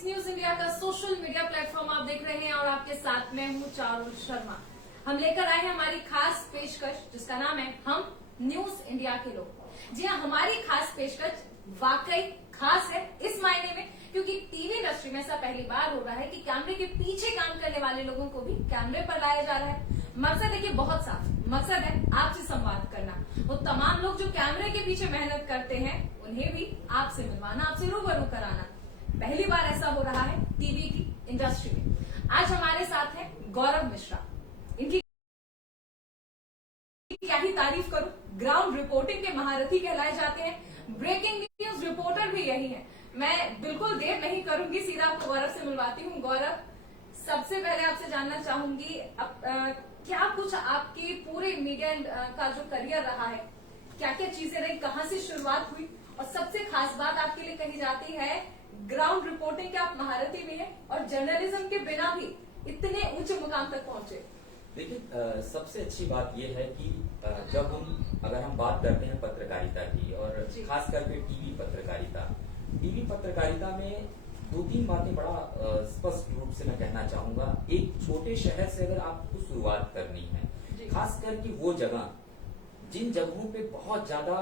Times news India का social media platform आप देख रहे हैं और आपके साथ मैं हूं चारुल शर्मा। हम लेकर आए हैं हमारी खास पेशकश जिसका नाम है हम न्यूज इंडिया के लोग। जी हाँ, हमारी खास पेशकश वाकई खास है इस मायने में क्योंकि टीवी इंडस्ट्री में ऐसा पहली बार हो रहा है कि कैमरे के पीछे काम करने वाले लोगों को भी कैमरे पर लाया जा रहा है। मकसद देखिए बहुत साफ, मकसद है आपसे संवाद करना। वो तमाम लोग जो कैमरे के पीछे मेहनत करते हैं उन्हें भी आपसे मिलवाना, आपसे रूबरू कराना। पहली बार ऐसा हो रहा है टीवी की इंडस्ट्री में। आज हमारे साथ हैं गौरव मिश्रा। इनकी क्या ही तारीफ करूं, ग्राउंड रिपोर्टिंग के महारथी कहलाए जाते हैं। ब्रेकिंग न्यूज रिपोर्टर भी यही है। मैं बिल्कुल देर नहीं करूंगी, सीधा आपको गौरव से मिलवाती हूं। गौरव, सबसे पहले आपसे जानना चाहूंगी क्या कुछ आपके पूरे मीडिया का जो करियर रहा है, क्या क्या चीजें रही, कहां से शुरुआत हुई, और सबसे खास बात आपके लिए कही जाती है ग्राउंड रिपोर्टिंग के आप महारथी भी हैं और जर्नलिज्म के बिना भी इतने ऊंचे मुकाम तक पहुंचे। देखिए, सबसे अच्छी बात यह है कि जब अगर हम बात करते हैं पत्रकारिता की और खास करके टीवी पत्रकारिता में दो तीन बातें बड़ा स्पष्ट रूप से मैं कहना चाहूंगा। एक छोटे शहर से अगर आपको शुरुआत करनी है, खास करके वो जगह जिन जगहों पे बहुत ज्यादा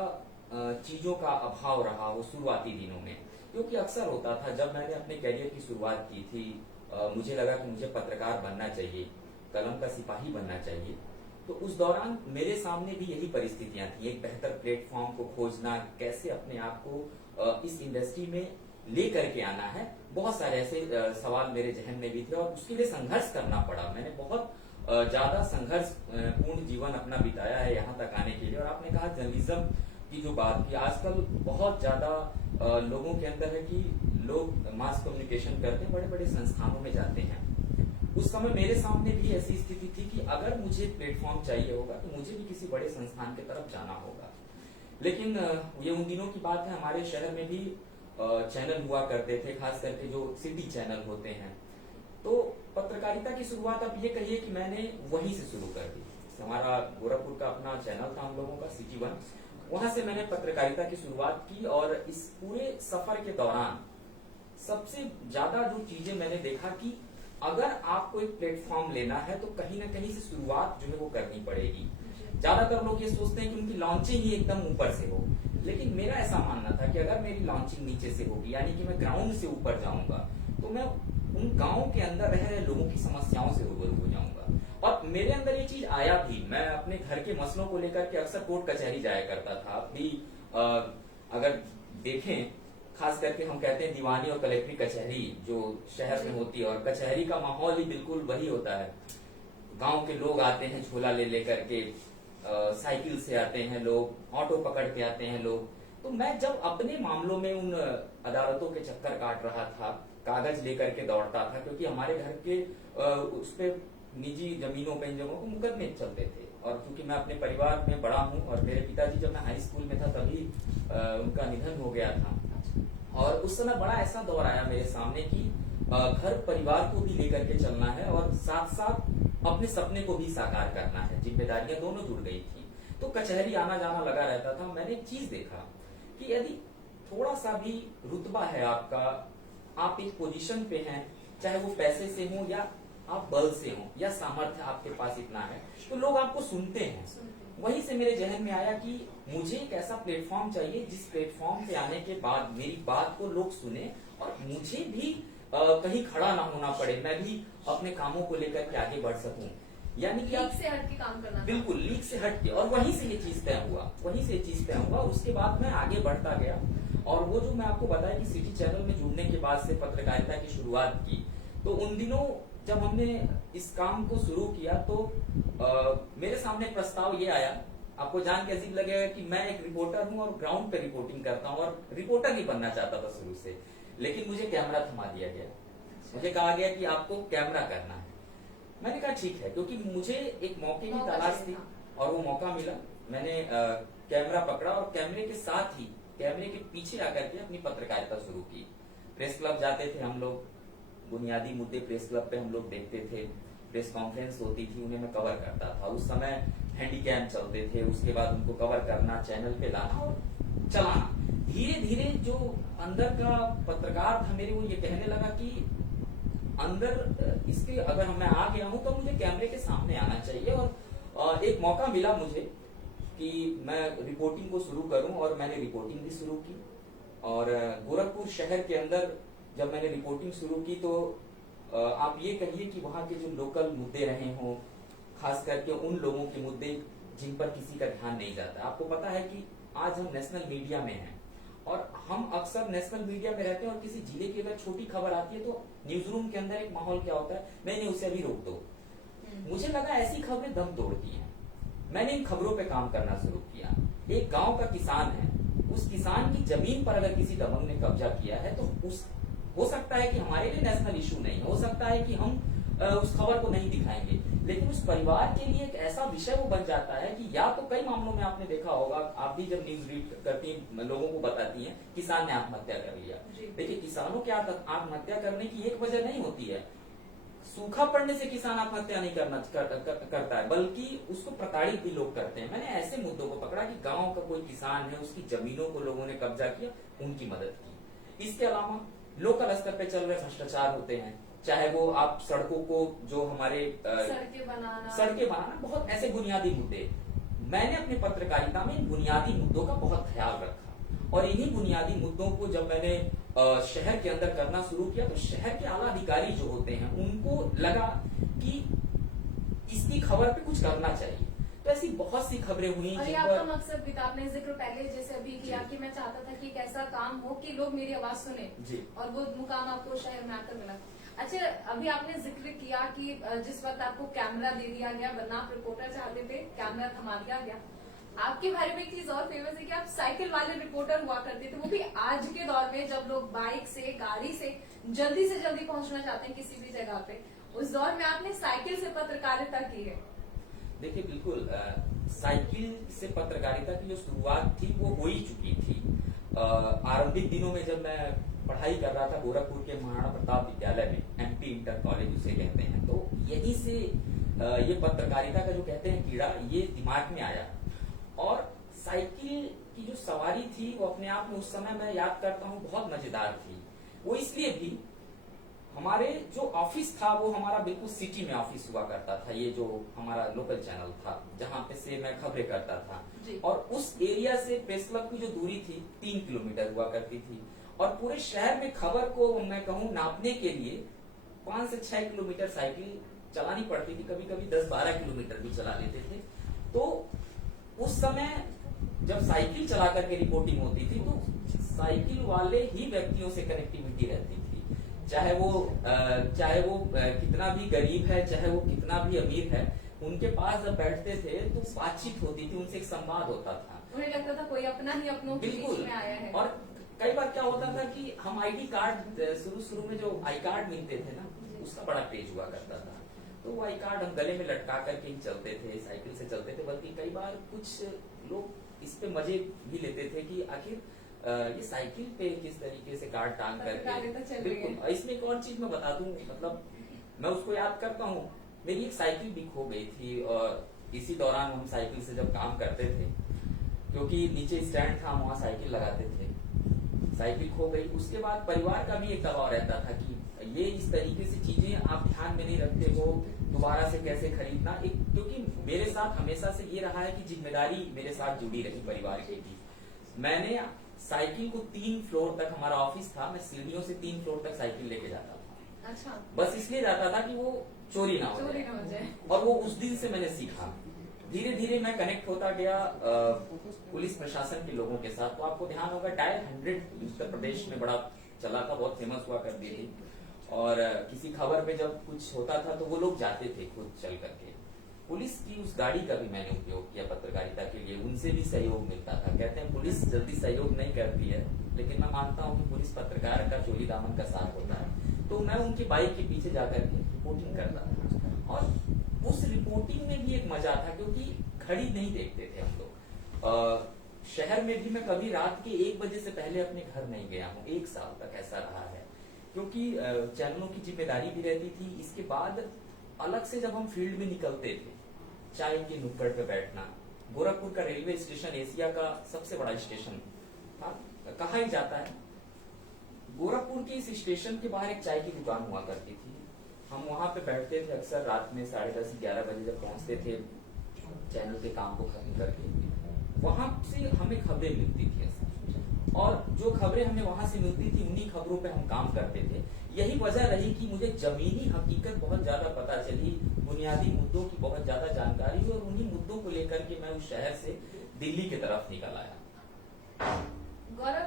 चीजों का अभाव रहा हो शुरुआती दिनों में, क्योंकि अक्सर होता था जब मैंने अपने करियर की शुरुआत की थी, मुझे लगा कि मुझे पत्रकार बनना चाहिए, कलम का सिपाही बनना चाहिए। तो उस दौरान मेरे सामने भी यही परिस्थितियां थी, एक बेहतर प्लेटफॉर्म को खोजना, कैसे अपने आप को इस इंडस्ट्री में ले करके आना है। बहुत सारे ऐसे सवाल मेरे जहन में भी थे और उसके लिए संघर्ष करना पड़ा। मैंने बहुत ज्यादा संघर्ष पूर्ण जीवन अपना बिताया है यहाँ तक आने के लिए। और आपने कहा जर्नलिज्म की जो बात की, आजकल बहुत ज्यादा लोगों के अंदर है कि लोग मास कम्युनिकेशन करते हैं, बड़े बड़े संस्थानों में जाते हैं। उस समय मेरे सामने भी ऐसी स्थिति थी कि अगर मुझे प्लेटफॉर्म चाहिए होगा तो मुझे भी किसी बड़े संस्थान की तरफ जाना होगा। लेकिन ये उन दिनों की बात है, हमारे शहर में भी चैनल हुआ करते थे, खास करके जो सिटी चैनल होते हैं। तो पत्रकारिता की शुरुआत आप ये कहिए कि मैंने वहीं से शुरू कर दी। हमारा गोरखपुर का अपना चैनल था हम लोगों का, सिटी वन, वहां से मैंने पत्रकारिता की शुरुआत की। और इस पूरे सफर के दौरान सबसे ज्यादा जो चीजें मैंने देखा कि अगर आपको एक प्लेटफॉर्म लेना है तो कहीं ना कहीं से शुरुआत जो है वो करनी पड़ेगी। ज्यादातर लोग ये सोचते हैं कि उनकी लॉन्चिंग ही एकदम ऊपर से हो, लेकिन मेरा ऐसा मानना था कि अगर मेरी लॉन्चिंग नीचे से होगी, यानी कि मैं ग्राउंड से ऊपर जाऊंगा, तो मैं उन गांव के अंदर रह रहे लोगों की समस्याओं से रूबरू हो जाऊंगा। और मेरे अंदर ये चीज आया भी। मैं अपने घर के मसलों को लेकर के अक्सर कोर्ट कचहरी जाया करता था। आप भी अगर देखें, खास करके हम कहते हैं दीवानी और कलेक्ट्री कचहरी जो शहर में होती है, और कचहरी का माहौल ही बिल्कुल वही होता है। गांव के लोग आते हैं झोला ले लेकर के, साइकिल से आते हैं लोग, ऑटो पकड़ के आते हैं लोग। तो मैं जब अपने मामलों में उन अदालतों के चक्कर काट रहा था, कागज लेकर के दौड़ता था, क्योंकि हमारे घर के उस पे निजी जमीनों पे इन जगहों को मुकदमे चलते थे। और क्योंकि मैं अपने परिवार में बड़ा हूं और मेरे पिताजी जब मैं हाई स्कूल में था तभी उनका निधन हो गया था। और उस समय बड़ा ऐसा दौर आया मेरे सामने कि घर परिवार को भी लेकर के चलना है और साथ साथ अपने सपने को भी साकार करना है, जिम्मेदारियां दोनों जुड़ गई थी। तो कचहरी आना जाना लगा रहता था। मैंने एक चीज देखा कि यदि थोड़ा सा भी रुतबा है आपका, आप एक पोजीशन पे हैं, चाहे वो पैसे से हो या आप बल से हो या सामर्थ्य आपके पास इतना है, तो लोग आपको सुनते हैं। वहीं से मेरे जहन में आया कि मुझे एक ऐसा प्लेटफॉर्म चाहिए जिस प्लेटफॉर्म पे आने के बाद मेरी बात को लोग सुने और मुझे भी कहीं खड़ा ना होना पड़े, मैं भी अपने कामों को लेकर के आगे बढ़ सकूं। यानी कि लीक से हट के काम करना, बिल्कुल लीक से हट के। और वहीं से ये चीज तय हुआ, और उसके बाद मैं आगे बढ़ता गया। और वो जो मैं आपको बताया कि सिटी चैनल में जुड़ने के बाद से पत्रकारिता की शुरुआत की, तो उन दिनों जब हमने इस काम को शुरू किया तो मेरे सामने प्रस्ताव ये आया। आपको जान के अजीब लगेगा कि मैं एक रिपोर्टर हूं और ग्राउंड पे रिपोर्टिंग करता हूं, और रिपोर्टर ही बनना चाहता था शुरू से, लेकिन मुझे कैमरा थमा दिया गया। मुझे कहा गया कि आपको कैमरा करना है। मैंने कहा ठीक है, क्योंकि मुझे एक मौके की तलाश थी और वो मौका मिला। मैंने कैमरा पकड़ा और कैमरे के साथ ही कैमरे के पीछे आकर के अपनी पत्रकारिता शुरू की। प्रेस क्लब जाते थे हम लोग, बुनियादी मुद्दे प्रेस क्लब पे हम लोग देखते थे। प्रेस कॉन्फ्रेंस होती थी, उन्हें मैं कवर करता था। उस समय हैंडी कैम चलते थे, उसके बाद उनको कवर करना, चैनल पे लाना और चलाना। धीरे धीरे जो अंदर का पत्रकार था मेरे, वो ये कहने लगा कि अंदर इसके अगर मैं आ गया हूं तो मुझे कैमरे के सामने आना चाहिए। और एक मौका मिला मुझे कि मैं रिपोर्टिंग को शुरू करूं, और मैंने रिपोर्टिंग भी शुरू की। और गोरखपुर शहर के अंदर जब मैंने रिपोर्टिंग शुरू की तो आप ये कहिए कि वहां के जो लोकल मुद्दे रहे हों, खास करके उन लोगों के मुद्दे जिन पर किसी का ध्यान नहीं जाता। आपको पता है कि आज हम नेशनल मीडिया में हैं, और हम अक्सर नेशनल मीडिया में रहते हैं, और किसी जिले की अगर छोटी खबर आती है तो न्यूज रूम के अंदर एक माहौल क्या होता है, नहीं उसे अभी रोक दो। मुझे लगा ऐसी खबरें दम तोड़ती हैं। मैंने इन खबरों पे काम करना शुरू किया। एक गांव का किसान है, उस किसान की जमीन पर अगर किसी दबंग ने कब्जा किया है तो हो सकता है कि हमारे लिए नेशनल इशू नहीं, हो सकता है कि हम उस खबर को नहीं दिखाएंगे, लेकिन उस परिवार के लिए एक ऐसा विषय वो बन जाता है कि या तो कई मामलों में आपने देखा होगा, आप भी जब न्यूज रीड करती हैं, लोगों को बताती हैं किसान ने आत्महत्या कर लिया। देखिए, किसानों के आत्महत्या करने की एक वजह नहीं होती है सूखा पड़ने से किसान आत्महत्या नहीं करता है, बल्कि उसको प्रताड़ित भी लोग करते हैं। मैंने ऐसे मुद्दों को पकड़ा कि गांव का कोई किसान है, उसकी जमीनों को लोगों ने कब्जा किया, उनकी मदद की। इसके अलावा लोकल स्तर पे चल रहे भ्रष्टाचार होते हैं, चाहे वो आप सड़कों को, जो हमारे सड़कें बनाना, बहुत ऐसे बुनियादी मुद्दे। मैंने अपनी पत्रकारिता में इन बुनियादी मुद्दों का बहुत ख्याल रखा, और इन्हीं बुनियादी मुद्दों को जब मैंने शहर के अंदर करना शुरू किया तो शहर के आला अधिकारी जो होते हैं उनको लगा कि इसकी खबर पे कुछ करना चाहिए। तो ऐसी बहुत सी खबरें हुई। और ये आपका मकसद भी था, आपने जिक्र पहले जैसे अभी किया कि मैं चाहता था कि एक ऐसा काम हो कि लोग मेरी आवाज सुने, और वो मुकाम आपको शहर में आकर मिला। अच्छा, अभी आपने जिक्र किया कि जिस वक्त आपको कैमरा दे दिया गया, वरना आप रिपोर्टर चाहते थे, कैमरा थमा दिया गया। आपके बारे में एक चीज और फेमस है कि आप साइकिल वाले रिपोर्टर हुआ करते थे, वो भी आज के दौर में जब लोग बाइक से, गाड़ी से जल्दी पहुंचना चाहते हैं किसी भी जगह पे, उस दौर में आपने साइकिल से पत्रकारिता की है। देखिए, बिल्कुल साइकिल से पत्रकारिता की जो शुरुआत थी वो हो ही चुकी थी। आरंभिक दिनों में जब मैं पढ़ाई कर रहा था गोरखपुर के महाराणा प्रताप विद्यालय में, एमपी इंटर कॉलेज उसे कहते हैं, तो यहीं से ये पत्रकारिता का जो कहते हैं कीड़ा, ये दिमाग में आया। और साइकिल की जो सवारी थी वो अपने आप में उस समय मैं याद करता हूँ बहुत मजेदार थी। वो इसलिए भी, हमारे जो ऑफिस था वो हमारा बिल्कुल सिटी में ऑफिस हुआ करता था, ये जो हमारा लोकल चैनल था जहाँ पे से मैं खबरें करता था, और उस एरिया से प्रेस क्लब की जो दूरी थी 3 किलोमीटर हुआ करती थी, और पूरे शहर में खबर को मैं कहूँ नापने के लिए 5 से 6 किलोमीटर साइकिल चलानी पड़ती थी, कभी कभी 10-12 किलोमीटर भी चला लेते थे। तो उस समय जब साइकिल चला करके रिपोर्टिंग होती थी तो साइकिल वाले ही व्यक्तियों से कनेक्टिविटी रहती थी, चाहे वो कितना भी गरीब है, चाहे वो कितना भी अमीर है, उनके पास जब बैठते थे तो बातचीत होती थी, उनसे एक संवाद होता था, उन्हें लगता था कोई अपना ही अपनों के बीच में आया है। और कई बार क्या होता था कि हम आईडी कार्ड, शुरू में जो आई कार्ड मिलते थे ना, उसका बड़ा क्रेज हुआ करता था, तो वो आई कार्ड हम गले में लटका करके ही चलते थे, साइकिल से चलते थे। बल्कि कई बार कुछ लोग इस पे मजे भी लेते थे कि आखिर ये साइकिल पे किस तरीके से कार्ड टांग करके। बिल्कुल, इसमें एक और चीज मैं बता दूं, मतलब मैं उसको याद करता हूँ, मेरी एक साइकिल भी खो गई थी, और इसी दौरान हम साइकिल से जब काम करते थे, क्योंकि नीचे स्टैंड था, वहां साइकिल लगाते थे, साइकिल खो गई। उसके बाद परिवार का भी एक दबाव रहता था कि ये इस तरीके से चीजें आप ध्यान में नहीं रखते हो, दोबारा से कैसे खरीदना। क्योंकि मेरे साथ हमेशा से ये रहा है कि जिम्मेदारी मेरे साथ जुड़ी रही परिवार की भी। मैंने साइकिल को 3 फ्लोर तक, हमारा ऑफिस था, मैं सीढ़ियों से 3 फ्लोर तक साइकिल लेके जाता था। अच्छा। बस इसलिए जाता था कि वो चोरी ना हो जाए। और वो उस दिन से मैंने सीखा। धीरे धीरे मैं कनेक्ट होता गया पुलिस प्रशासन के लोगों के साथ। तो आपको ध्यान होगा डायल 100 उत्तर प्रदेश में बड़ा चला था, बहुत फेमस हुआ करती थी, और किसी खबर पे जब कुछ होता था तो वो लोग जाते थे खुद चल करके। पुलिस की उस गाड़ी का भी मैंने उपयोग किया पत्रकारिता के लिए, उनसे भी सहयोग मिलता था। कहते हैं पुलिस जल्दी सहयोग नहीं करती है, लेकिन मैं मानता हूँ कि पुलिस पत्रकार का चोली दामन का साथ होता है। तो मैं उनकी बाइक के पीछे जाकर के रिपोर्टिंग करता था, और उस रिपोर्टिंग में भी एक मजा था, क्योंकि घड़ी नहीं देखते थे हम लोग। शहर में भी मैं कभी रात के 1 बजे से पहले अपने घर नहीं गया हूँ, 1 साल तक ऐसा रहा है, क्योंकि चैनलों की जिम्मेदारी भी रहती थी। इसके बाद अलग से जब हम फील्ड में निकलते थे, चाय के नुक्कड़ पे बैठना, गोरखपुर का रेलवे स्टेशन एशिया का सबसे बड़ा स्टेशन था, कहा ही जाता है, गोरखपुर के इस स्टेशन के बाहर एक चाय की दुकान हुआ करती थी। हम वहां पे बैठते थे अक्सर रात में 10:30-11 बजे जब पहुंचते थे चैनल के काम को खत्म करके। वहां से हमें खबरें मिलती थी और जो खबरें हमें वहां से मिलती थी उन्हीं खबरों पे हम काम करते थे। यही वजह रही कि मुझे जमीनी हकीकत बहुत ज्यादा पता चली, बुनियादी मुद्दों की बहुत ज्यादा जानकारी हुई और उन्हीं मुद्दों को लेकर के मैं उस शहर से दिल्ली की तरफ निकल आया। गौरव,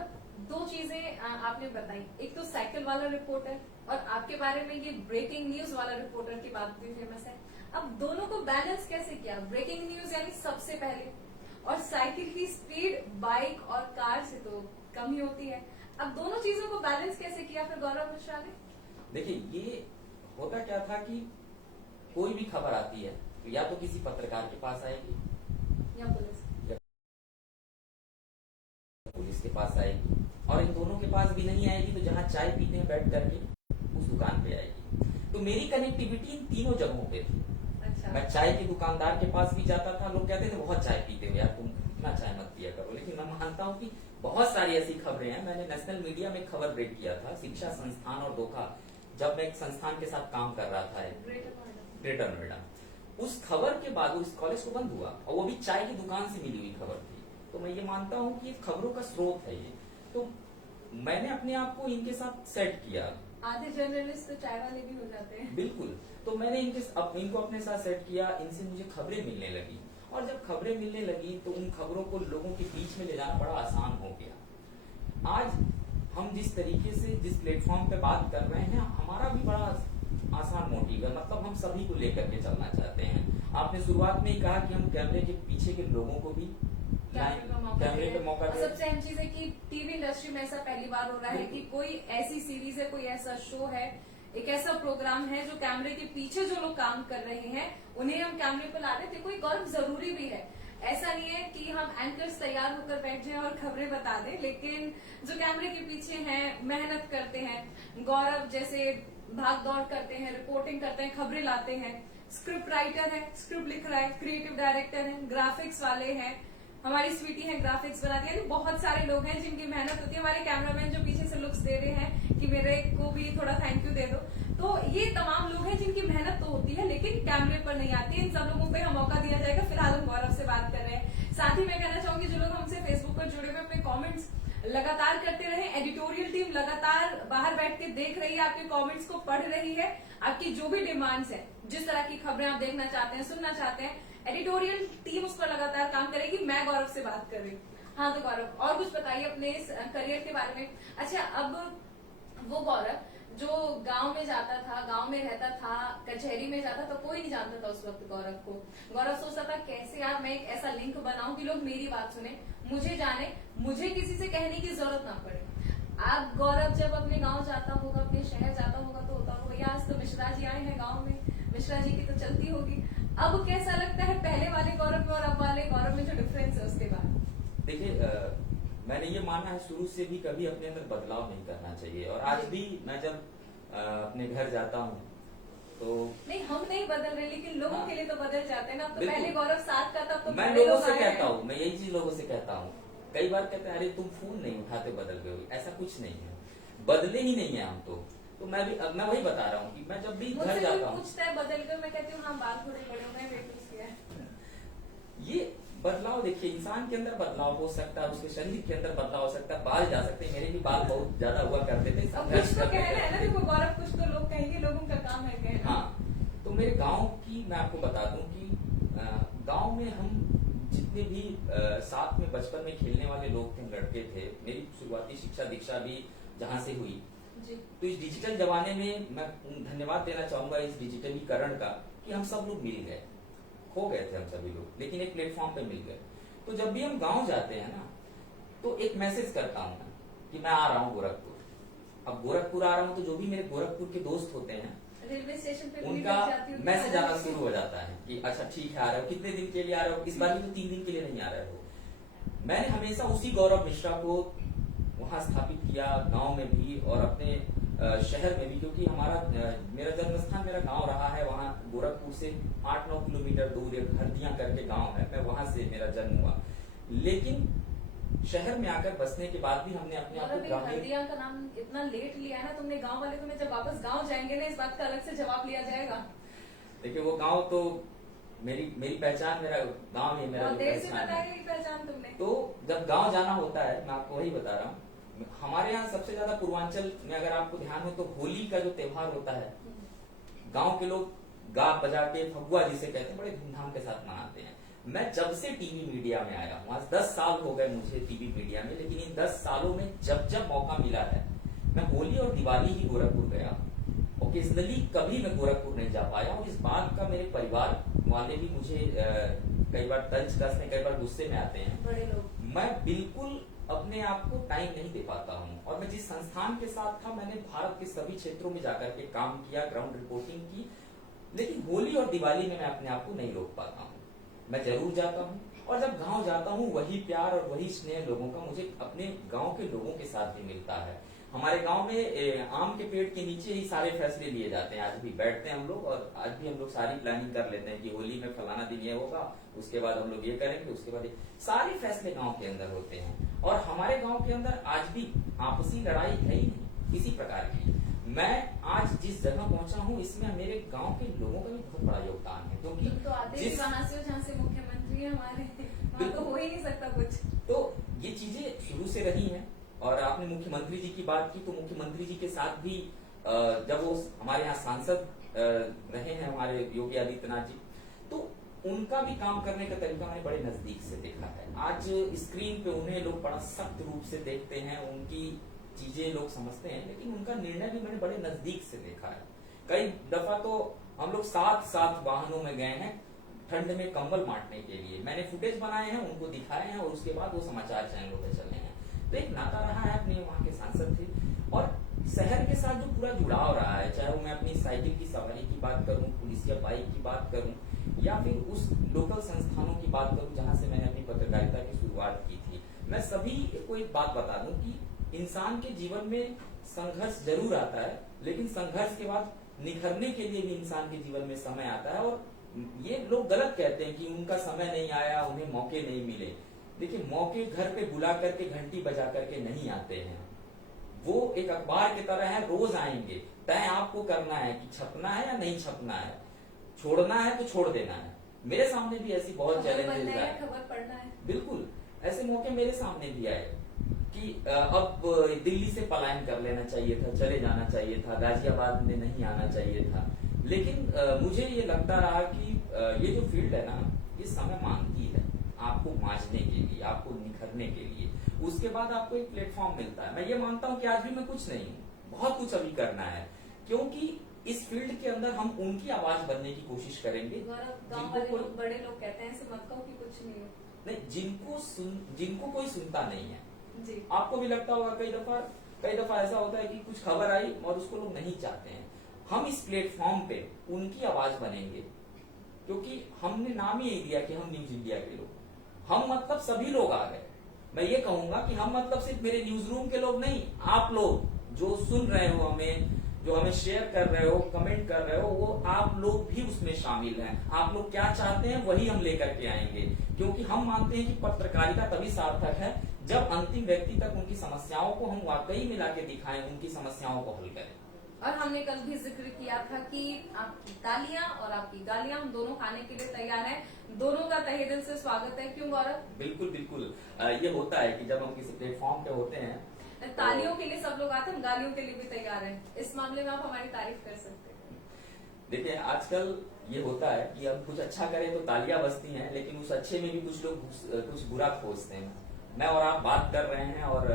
दो चीजें आपने बताई, एक तो साइकिल वाला रिपोर्टर और आपके बारे में ये ब्रेकिंग न्यूज वाला रिपोर्टर की बात भी फेमस है। अब दोनों को बैलेंस कैसे किया? ब्रेकिंग न्यूज यानी सबसे पहले, और साइकिल की स्पीड बाइक और कार से तो कम ही होती है। अब दोनों चीजों को बैलेंस कैसे किया फिर गौरव मिश्रा ने? देखिए, ये होता क्या था कि कोई भी खबर आती है तो या तो किसी पत्रकार के पास आएगी या पुलिस के पास आएगी, और इन दोनों के पास भी नहीं आएगी तो जहां चाय पीते हैं बैठ करके उस दुकान पे आएगी। तो मेरी कनेक्टिविटी इन तीनों जगहों पे थी। अच्छा। मैं चाय के दुकानदार के पास भी जाता था, लोग कहते थे बहुत चाय पीते हो यार, तुम इतना चाय मत पिया करो, लेकिन मैं मानता हूँ कि बहुत सारी ऐसी खबरें हैं। मैंने नेशनल मीडिया में खबर ब्रेक किया था, शिक्षा संस्थान और धोखा, जब मैं एक संस्थान के साथ काम कर रहा था ग्रेटर नोएडा। उस खबर के बाद उस कॉलेज को बंद हुआ और वो भी चाय की दुकान से मिली हुई खबर थी। तो मैं ये मानता हूँ कि खबरों का स्रोत है ये। तो मैंने अपने आप को इनके साथ सेट किया। आधे जर्नलिस्ट तो चाय वाले भी हो जाते हैं। बिल्कुल। तो मैंने इनको अपने साथ सेट किया, इनसे मुझे खबरें मिलने लगी, और जब खबरें मिलने लगी तो उन खबरों को लोगों के बीच में ले जाना बड़ा आसान हो गया। आज हम जिस तरीके से जिस प्लेटफॉर्म पे बात कर रहे हैं, हमारा भी बड़ा आसान मोटिव है, मतलब हम सभी को लेकर के चलना चाहते हैं। आपने शुरुआत में ही कहा कि हम कैमरे के पीछे के लोगों को भी कैमरे पे मौका दें। सबसे अहम चीज है कि टीवी इंडस्ट्री में ऐसा पहली बार हो रहा है कि कोई ऐसी सीरीज है, कोई ऐसा शो है, एक ऐसा प्रोग्राम है जो कैमरे के पीछे जो लोग काम कर रहे हैं उन्हें हम कैमरे पर ला रहे थे। कोई गौरव जरूरी भी है, ऐसा नहीं है कि हम एंकर्स तैयार होकर बैठ जाएं और खबरें बता दें, लेकिन जो कैमरे के पीछे हैं, मेहनत करते हैं, गौरव जैसे भाग दौड़ करते हैं, रिपोर्टिंग करते हैं, खबरें लाते हैं, स्क्रिप्ट राइटर है, स्क्रिप्ट लिख रहा है, क्रिएटिव डायरेक्टर है, ग्राफिक्स वाले हैं, हमारी स्वीटी है ग्राफिक्स बनाती है, बहुत सारे लोग हैं जिनकी मेहनत होती है। हमारे कैमरामैन जो पीछे से लुक्स दे रहे हैं कि मेरे को भी थोड़ा थैंक यू दे दो। तो ये तमाम लोग हैं जिनकी मेहनत तो होती है लेकिन कैमरे पर नहीं आती है। इन सब लोगों पे हम मौका दिया जाएगा। फिलहाल हम गौरव से बात कर रहे हैं। साथ ही मैं कहना चाहूंगी जो लोग हमसे फेसबुक पर जुड़े हुए अपने कॉमेंट्स लगातार करते रहे, एडिटोरियल टीम लगातार बाहर बैठ के देख रही है, आपके कमेंट्स को पढ़ रही है, आपकी जो भी डिमांड्स है, जिस तरह की खबरें आप देखना चाहते हैं, सुनना चाहते हैं, एडिटोरियल टीम उस पर लगातार काम करेगी। मैं गौरव से बात कर रही हूँ। हाँ तो गौरव, और कुछ बताइए अपने इस करियर के बारे में। अच्छा, अब वो गौरव जो गांव में जाता था, गांव में रहता था, कचहरी में जाता था, कोई नहीं जानता था उस वक्त गौरव को। गौरव सोचता था कैसे यार मैं एक ऐसा लिंक बनाऊं कि लोग मेरी बात सुने, मुझे जाने, मुझे किसी से कहने की जरूरत ना पड़े। अब गौरव जब अपने गांव जाता होगा, अपने शहर जाता होगा तो होता होगा यार आज तो मिश्रा जी आए हैं गाँव में, मिश्रा जी की तो चलती होगी। अब कैसा लगता है पहले वाले गौरव में और अब वाले गौरव में जो डिफरेंस है उसके बाद? देखिए, मैंने ये माना है शुरू से भी कभी अपने अंदर बदलाव नहीं करना चाहिए, और आज भी मैं जब अपने घर जाता हूँ तो नहीं, हम नहीं बदल रहे लेकिन लोगों के लिए तो बदल जाते हैं ना। अब तो पहले गौरव साथ का था, तो मैं लोगों से कहता हूँ, मैं यही चीज लोगों से कहता हूँ। कई बार कहते हैं अरे तुम फोन नहीं उठाते, बदल गए हो। ऐसा कुछ नहीं है, बदले ही नहीं है हम तो मैं वही बता रहा हूँ कि मैं जब भी घर जाता हूँ पूछता है बदल कर, मैं कहती हूँ हाँ बाल थोड़े बड़े हो गए, वेट लूज किया है। ये बदलाव देखिए, इंसान के अंदर बदलाव हो सकता है, उसके शरीर के अंदर बदलाव हो सकता है, बाल जा सकते हैं। मेरे भी बाल बहुत ज्यादा हुआ करते थे। कुछ तो कहना है ना, देखो गौरव, कुछ तो लोग कहेंगे, लोगों का काम है कहना। हाँ, तो मेरे गांव की मैं आपको बता दूं कि गांव में हम जितने भी साथ में बचपन में खेलने वाले लोग थे, लड़के थे। मेरी शुरुआती शिक्षा दीक्षा भी जहां से हुई जी। तो इस डिजिटल जमाने में मैं धन्यवाद देना चाहूंगा इस डिजिटलीकरण का कि हम सब लोग मिल गए। खो गए थे हम सभी लोग, लेकिन एक प्लेटफॉर्म पे मिल गए। तो जब भी हम गांव जाते हैं ना तो एक मैसेज करता हूं मैं कि मैं आ रहा हूं गोरखपुर। अब गोरखपुर आ रहा हूं तो जो भी मेरे गोरखपुर के दोस्त होते हैं रेलवे स्टेशन पे उनका मैसेज आना शुरू हो जाता है कि अच्छा ठीक है, आ रहे हो, कितने दिन के लिए आ रहे हो, इस बार भी तो 3 दिन के लिए नहीं आ रहे हो। मैंने हमेशा उसी गौरव मिश्रा को वहां स्थापित किया, गांव में भी और अपने शहर में भी, क्योंकि मेरा जन्म स्थान मेरा गांव रहा है। वहां गोरखपुर से 8-9 किलोमीटर दूर एक हरदिया करके गांव है, मैं वहां से मेरा जन्म हुआ। लेकिन शहर में आकर बसने के बाद भी हमने अपने आप और को अभी ग्रामीण। हल्दिया का नाम इतना लेट लिया है ना तुमने, गांव वाले तुम्हें जब वापस गांव जाएंगे ना इस बात का अलग से जवाब लिया जाएगा। देखिए वो गांव तो मेरी पहचान, मेरा गांव ही मेरा बहुत जो देर से पहचान बताया है। ये पहचान तुमने। तो जब गांव जाना होता है, मैं आपको वही बता रहा हूँ, हमारे यहाँ सबसे ज्यादा पूर्वांचल में अगर आपको ध्यान हो तो होली का जो त्योहार होता है, गांव के लोग गा बजा के, फगुआ जिसे कहते हैं, बड़े धूमधाम के साथ मनाते हैं। मैं जब से टीवी मीडिया में आया हूँ, आज 10 साल हो गए मुझे टीवी मीडिया में, लेकिन इन 10 सालों में जब जब मौका मिला है मैं होली और दिवाली ही गोरखपुर गया। ओकेजनली कभी मैं गोरखपुर नहीं जा पाया, और इस बात का मेरे परिवार वाले भी मुझे कई बार तंज कसते, कई बार गुस्से में आते हैं। बड़े लोग। मैं बिल्कुल अपने आप को टाइम नहीं दे पाता हूँ, और मैं जिस संस्थान के साथ था मैंने भारत के सभी क्षेत्रों में जाकर के काम किया, ग्राउंड रिपोर्टिंग की, लेकिन होली और दिवाली में मैं अपने आप को नहीं रोक पाता हूँ। मैं जरूर जाता हूँ, और जब गांव जाता हूँ वही प्यार और वही स्नेह लोगों का मुझे अपने गांव के लोगों के साथ भी मिलता है। हमारे गांव में आम के पेड़ के नीचे ही सारे फैसले लिए जाते हैं। आज भी बैठते हैं हम लोग, और आज भी हम लोग सारी प्लानिंग कर लेते हैं कि होली में फलाना दिन ये होगा, उसके बाद हम लोग ये करेंगे, उसके बाद सारे फैसले गांव के अंदर होते हैं। और हमारे गांव के अंदर आज भी आपसी लड़ाई है ही नहीं किसी प्रकार की। मैं आज जिस जगह पहुंचा हूँ इसमें मेरे गांव के लोगों का भी बहुत बड़ा योगदान है, क्योंकि तुम तो आते ही वहां से हो जहाँ से मुख्यमंत्री है हमारे, वहाँ तो हो ही नहीं सकता कुछ। तो ये चीजें शुरू से रही हैं। और आपने मुख्यमंत्री जी की बात की, तो मुख्यमंत्री जी के साथ भी जब वो हमारे यहाँ सांसद रहे हैं हमारे योगी आदित्यनाथ जी, तो उनका भी काम करने का तरीका मैंने बड़े नजदीक से देखा है। आज स्क्रीन पे उन्हें लोग बड़ा सख्त रूप से देखते हैं, उनकी चीजें लोग समझते हैं, लेकिन उनका निर्णय भी मैंने बड़े नजदीक से देखा है। कई दफा तो हम लोग साथ साथ वाहनों में गए हैं ठंड में कंबल बांटने के लिए। मैंने फुटेज बनाए हैं, उनको दिखाए हैं, और उसके बाद वो समाचार चैनलों पे चले हैं। तो एक नाता रहा है, अपने वहाँ के सांसद थे, और शहर के साथ जो पूरा जुड़ाव रहा है, चाहे वो मैं अपनी साइकिल की सवारी की बात करूं, पुलिस या बाइक की बात करूं, या फिर उस लोकल संस्थानों की बात करूं जहां से मैंने अपनी पत्रकारिता की शुरुआत की थी। मैं सभी को एक बात बता दूं कि इंसान के जीवन में संघर्ष जरूर आता है, लेकिन संघर्ष के बाद निखरने के लिए भी इंसान के जीवन में समय आता है। और ये लोग गलत कहते हैं कि उनका समय नहीं आया, उन्हें मौके नहीं मिले। देखिए, मौके घर पे बुला करके, घंटी बजा करके नहीं आते हैं, वो एक अखबार की तरह है, रोज आएंगे। तय आपको करना है कि छपना है या नहीं छपना है, छोड़ना है तो छोड़ देना है। मेरे सामने भी ऐसी बहुत चैलेंजेस आए, खबर पढ़ना है। बिल्कुल ऐसे मौके मेरे सामने भी आए कि अब दिल्ली से पलायन कर लेना चाहिए था, चले जाना चाहिए था, गाजियाबाद में नहीं आना चाहिए था। लेकिन मुझे ये लगता रहा कि ये जो फील्ड है ना, ये समय मांगती है आपको मांझने के लिए, आपको निखरने के लिए। उसके बाद आपको एक प्लेटफॉर्म मिलता है। मैं ये मानता हूँ कि आज भी मैं कुछ नहीं हूँ, बहुत कुछ अभी करना है, क्योंकि इस फील्ड के अंदर हम उनकी आवाज बनने की कोशिश करेंगे। गांव वाले लोग, बड़े लोग कहते हैं ऐसे मत कहो कि कुछ नहीं हो। नहीं, जिनको कोई सुनता नहीं है जी। आपको भी लगता होगा कई दफा ऐसा होता है कि कुछ खबर आई और उसको लोग नहीं चाहते हैं। हम इस प्लेटफॉर्म पे उनकी आवाज बनेंगे, क्योंकि हमने नाम ही यही दिया कि हम न्यूज इंडिया के लोग। हम मतलब सभी लोग आ गए। मैं ये कहूंगा कि हम मतलब सिर्फ मेरे न्यूज रूम के लोग नहीं, आप लोग जो सुन रहे हो हमें, जो हमें शेयर कर रहे हो, कमेंट कर रहे हो, वो आप लोग भी उसमें शामिल हैं। आप लोग क्या चाहते हैं वही हम लेकर के आएंगे, क्योंकि हम मानते हैं कि पत्रकारिता तभी सार्थक है जब अंतिम व्यक्ति तक उनकी समस्याओं को हम वाकई मिला के दिखाएं, उनकी समस्याओं को हल करें। और हमने कल भी जिक्र किया था कि आपकी तालियां और आपकी गालियां हम दोनों खाने के लिए तैयार हैं। दोनों का तहे दिल से स्वागत है। क्यों गौरव? बिल्कुल बिल्कुल। ये होता है कि जब हम किसी प्लेटफॉर्म पे होते हैं, तालियों के लिए सब लोग आते हैं, हम गालियों के लिए भी तैयार हैं। इस मामले में आप हमारी तारीफ कर सकते हैं। देखिए, आजकल ये होता है कि हम कुछ अच्छा करें तो तालियां बजती हैं, लेकिन उस अच्छे में भी कुछ लोग कुछ बुरा खोजते हैं। मैं और आप बात कर रहे हैं और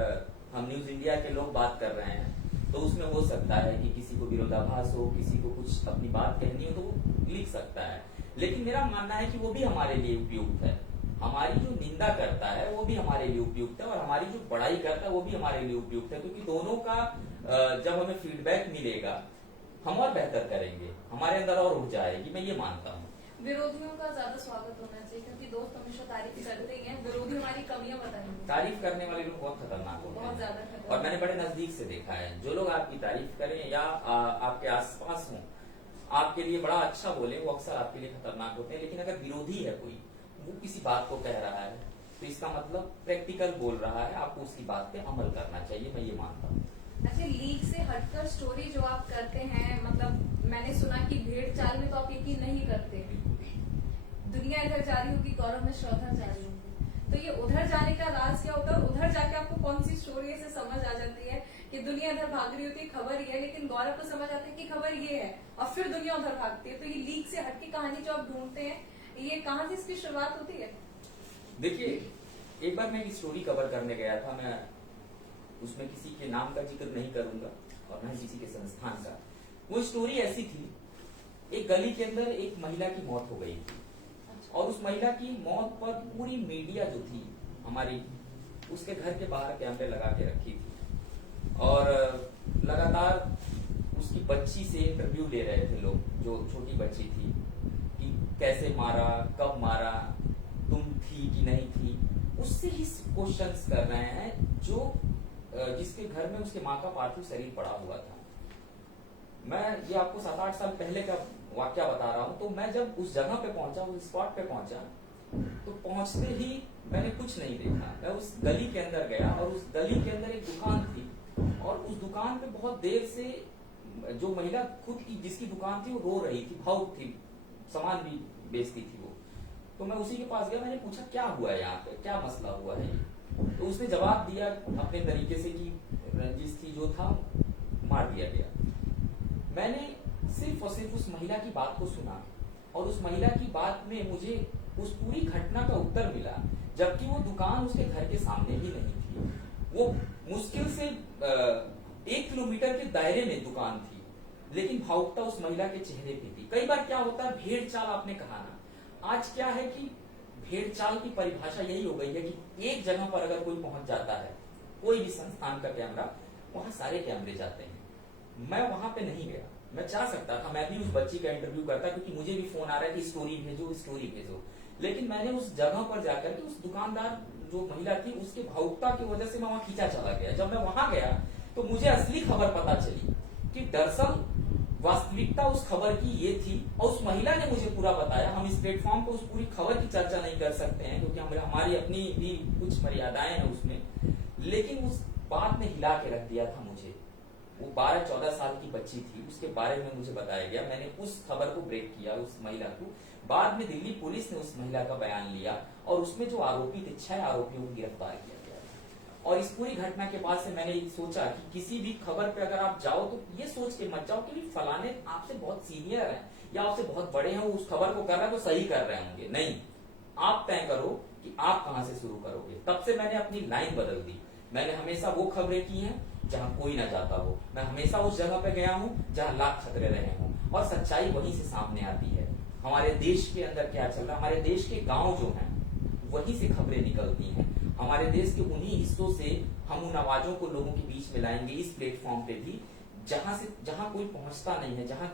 हम न्यूज इंडिया के लोग बात कर रहे हैं, तो उसमें हो सकता है कि किसी को विरोधाभास हो, किसी को कुछ अपनी बात कहनी हो, तो वो लिख सकता है। लेकिन मेरा मानना है कि वो भी हमारे लिए उपयुक्त है। हमारी जो निंदा करता है वो भी हमारे लिए उपयुक्त है, और हमारी जो बड़ाई करता है वो भी हमारे लिए उपयुक्त है, क्योंकि दोनों का जब हमें फीडबैक मिलेगा हम और बेहतर करेंगे, हमारे अंदर और ऊर्जा आएगी। मैं ये मानता हूँ। विरोधियों का ज्यादा स्वागत होना चाहिए, क्योंकि दोस्त हमेशा तारीफ करते ही हैं, विरोधी हमारी कमियां बताएंगे। तारीफ करने वाले लोग बहुत खतरनाक होते हैं, बहुत ज्यादा खतरनाक। और मैंने बड़े नजदीक से देखा है। जो लोग आपकी तारीफ करें या आपके आसपास हों, आपके लिए बड़ा अच्छा बोले, वो अक्सर आपके लिए खतरनाक होते हैं। लेकिन अगर विरोधी है कोई, वो किसी बात को कह रहा है, तो इसका मतलब प्रैक्टिकल बोल रहा है, आपको उसकी बात पे अमल करना चाहिए, मैं ये मानता हूँ। अच्छा, लीग से हटकर स्टोरी जो आप करते हैं, मतलब मैंने सुना कि भेड़ चाल में तो आप यकीन नहीं करते। दुनिया इधर जा रही होगी, गौरव मिश्र उधर जा रही होगी, तो ये उधर जाने का राज क्या होता है? और उधर जाके आपको कौन सी स्टोरी से समझ आ जाती है कि दुनिया इधर भाग रही होती है, खबर ये है, लेकिन गौरव को समझ आता है कि खबर ये है, और फिर दुनिया उधर भागती है। तो ये लीग से हटकी कहानी जो आप ढूंढते हैं, ये कहाँ से इसकी शुरुआत होती है? देखिए, एक बार मैं एक स्टोरी कवर करने गया था, मैं उसमें किसी के नाम का जिक्र नहीं करूंगा और न ही किसी के संस्थान का। वो स्टोरी ऐसी थी, एक गली के अंदर एक महिला की मौत हो गई थी, और उस महिला की मौत पर पूरी मीडिया जो थी हमारी, उसके घर के बाहर कैमरे लगा के रखी थी, और लगातार उसकी बच्ची से इंटरव्यू ले रहे थे लोग, जो छोटी बच्ची थी, कि कैसे मारा, कब मारा, तुम थी कि नहीं थी, उससे ही क्वेश्चंस कर रहे हैं, जो जिसके घर में उसके माँ का पार्थिव शरीर पड़ा हुआ था। मैं ये आपको 7-8 साल पहले का वाक्य बता रहा हूँ। तो मैं जब उस जगह पे पहुंचा, उस स्पॉट पे पहुंचा, तो पहुंचते ही मैंने कुछ नहीं देखा। मैं उस गली के अंदर गया, और उस गली के अंदर एक दुकान थी, और उस दुकान पे बहुत देर से जो महिला खुद की जिसकी दुकान थी, वो रो रही थी, भावुक थी, सामान भी बेचती थी वो। तो मैं उसी के पास गया, मैंने पूछा क्या हुआ है यहाँ पे, क्या मसला हुआ है ये? तो उसने जवाब दिया अपने तरीके से कि रंजिश थी, जो था मार दिया गया। मैंने सिर्फ और सिर्फ उस महिला की बात को सुना, और उस महिला की बात में मुझे उस पूरी घटना का उत्तर मिला, जबकि वो दुकान उसके घर के सामने ही नहीं थी। वो मुश्किल से 1 किलोमीटर के दायरे में दुकान थी, लेकिन भावुकता उस महिला के चेहरे पे थी। कई बार क्या होता है, भेड़ चाल आपने कहा ना, आज क्या है कि भेड़ चाल की परिभाषा यही हो गई है कि एक जगह पर अगर कोई पहुंच जाता है, कोई भी संस्थान का कैमरा, वहां सारे कैमरे जाते हैं। मैं वहां पे नहीं गया, मैं चाह सकता था, मैं भी उस बच्ची का इंटरव्यू करता, क्योंकि मुझे भी फोन आ रहा है कि स्टोरी भेजो, स्टोरी भेजो। लेकिन मैंने उस जगह पर जाकर के उस दुकानदार जो महिला थी, उसके भावुकता की वजह से मैं वहां खींचा चला गया। जब मैं वहां गया तो मुझे असली खबर पता चली कि दरअसल वास्तविकता उस खबर की ये थी, और उस महिला ने मुझे पूरा बताया। हम इस प्लेटफॉर्म पर उस पूरी खबर की चर्चा नहीं कर सकते हैं, क्योंकि हमारी अपनी भी कुछ मर्यादाएं हैं उसमें, लेकिन उस बात ने हिला के रख दिया था मुझे। वो 12-14 साल की बच्ची थी, उसके बारे में मुझे बताया गया। मैंने उस खबर को ब्रेक किया, उस महिला को। बाद में दिल्ली पुलिस ने उस महिला का बयान लिया, और उसमें जो आरोपी थे, 6 आरोपियों को गिरफ्तार किया गया। और इस पूरी घटना के बाद से मैंने सोचा कि किसी भी खबर पे अगर आप जाओ, तो ये सोच के मत जाओ कि फलाने आपसे बहुत सीनियर हैं या आपसे बहुत बड़े हैं, उस खबर को कर रहे हैं तो सही कर रहे होंगे। नहीं, आप तय करो कि आप कहां से शुरू करोगे। तब से मैंने अपनी लाइन बदल दी। मैंने हमेशा वो खबरें की हैं जहां कोई ना जाता हो। मैं हमेशा उस जगह पे गया हूं जहां लाख खतरे रहे हों, और सच्चाई वहीं से सामने आती है। हमारे देश के अंदर क्या चल रहा है, हमारे देश के गांव जो हैं, वहीं से खबरें निकलती हैं। हमारे देश के उन्हीं हिस्सों से हम उन आवाजों को लोगों के बीच में लाएंगे, इस प्लेटफॉर्म पे भी, जहां कोई पहुंचता नहीं है, जहां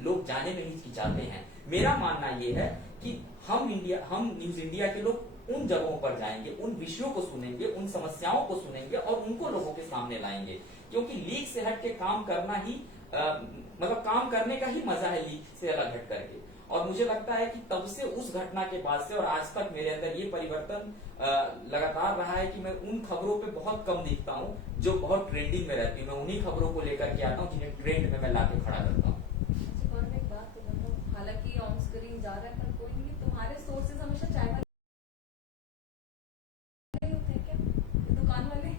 लोग जाने में हिचकिचाते हैं। मेरा मानना यह है कि हम न्यूज इंडिया के लोग उन जगहों पर जाएंगे, उन विषयों को सुनेंगे, उन समस्याओं को सुनेंगे, और उनको लोगों के सामने लाएंगे। क्योंकि लीग से हट के काम करना ही मतलब काम करने का ही मजा है, लीग से अलग हट करके। और मुझे लगता है कि तब से, उस घटना के बाद से और आज तक मेरे अंदर ये परिवर्तन लगातार रहा है कि मैं उन खबरों पे बहुत कम दिखता हूँ जो बहुत ट्रेंडिंग में रहती है। मैं उन्हीं खबरों को लेकर के आता हूँ जिन्हें ट्रेंड में मैं लाके खड़ा करता हूँ। और एक बात तो, हालांकि ऑन स्क्रीन जा रहा है, पर कोई नहीं, तुम्हारे सोर्सेज हमेशा चाय वाले होते हैं क्या, दुकान वाले?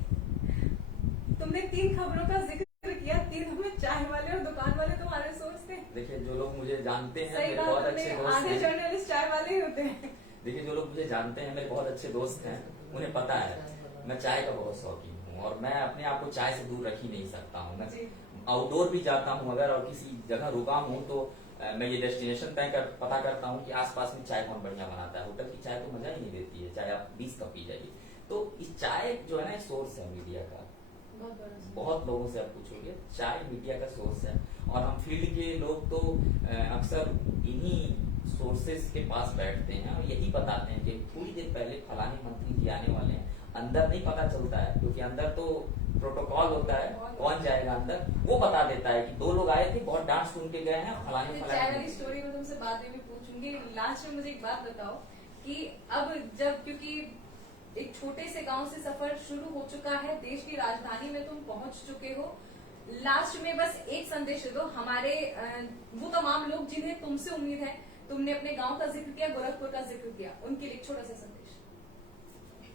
तुमने 3 खबरों का जिक्र किया, तीनों में चाय वाले और दुकान वाले तुम्हारे सोर्स थे। देखिए, जो लोग मुझे जानते हैं, सही मेरे बात, बहुत अच्छे दोस्त आधे हैं। जर्नलिस्ट चाय वाले ही होते हैं। देखिए, जो लोग मुझे जानते हैं, मेरे बहुत अच्छे दोस्त हैं, उन्हें पता है मैं चाय का बहुत शौकीन हूँ, और मैं अपने आप को चाय से दूर रख ही नहीं सकता हूँ। मैं आउटडोर भी जाता हूँ अगर, और किसी जगह रुका हूँ, तो मैं ये डेस्टिनेशन पता करता हूँ कि आसपास में चाय कौन बढ़िया बनाता है। होटल की चाय तो मजा ही नहीं देती है, चाहे आप 20 कप पी जाइए। तो इस चाय जो है ना, सोर्स है मीडिया का। बहुत लोगों से आप पूछोगे, चाय मीडिया का सोर्स है, और हम फील्ड के लोग तो अक्सर इन्हीं सोर्सेस के पास बैठते हैं और यही बताते हैं कि थोड़ी देर पहले फलाने मंत्री जी आने वाले हैं। अंदर नहीं पता चलता है, क्योंकि अंदर तो प्रोटोकॉल होता है, कौन जाएगा अंदर, वो बता देता है कि 2 लोग आए थे, बहुत डांट सुन के गए हैं, फलाने चाय वाली स्टोरी में तुमसे बाद में भी पूछूंगी। लास्ट में मुझे एक बात बताओ कि अब जब, क्योंकि एक छोटे से गांव से सफर शुरू हो चुका है, देश की राजधानी में तुम पहुंच चुके हो। लास्ट में बस एक संदेश दे दो हमारे वो तमाम लोग जिन्हें तुमसे उम्मीद है, तुमने अपने गांव का जिक्र किया, गोरखपुर का जिक्र किया, उनके लिए एक छोटा सा संदेश।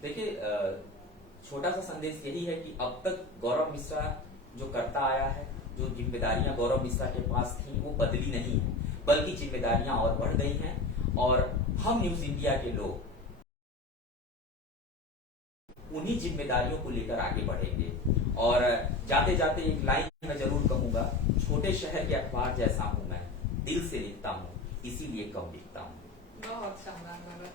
देखिए, छोटा सा संदेश यही है कि अब तक गौरव मिश्रा जो करता आया है, जो जिम्मेदारियां गौरव मिश्रा के पास थी वो बदली नहीं है, बल्कि जिम्मेदारियां और बढ़ गई हैं और हम न्यूज इंडिया के लोग उन्हीं जिम्मेदारियों को लेकर आगे बढ़ेंगे। और जाते जाते एक लाइन मैं जरूर कहूंगा, छोटे शहर के अखबार जैसा हूं मैं, दिल से लिखता हूं, इसीलिए कम लिखता हूं। बहुत शानदार।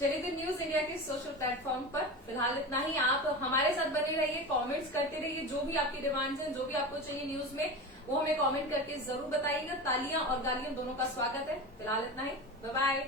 चलिए, तो न्यूज इंडिया के सोशल प्लेटफॉर्म पर फिलहाल इतना ही। आप हमारे साथ बने रहिए, कमेंट्स करते रहिए, जो भी आपकी डिमांड्स हैं, जो भी आपको चाहिए न्यूज में, वो हमें कमेंट करके जरूर बताइएगा। तालियां और गालियां दोनों का स्वागत है। फिलहाल इतना ही, बाय बाय।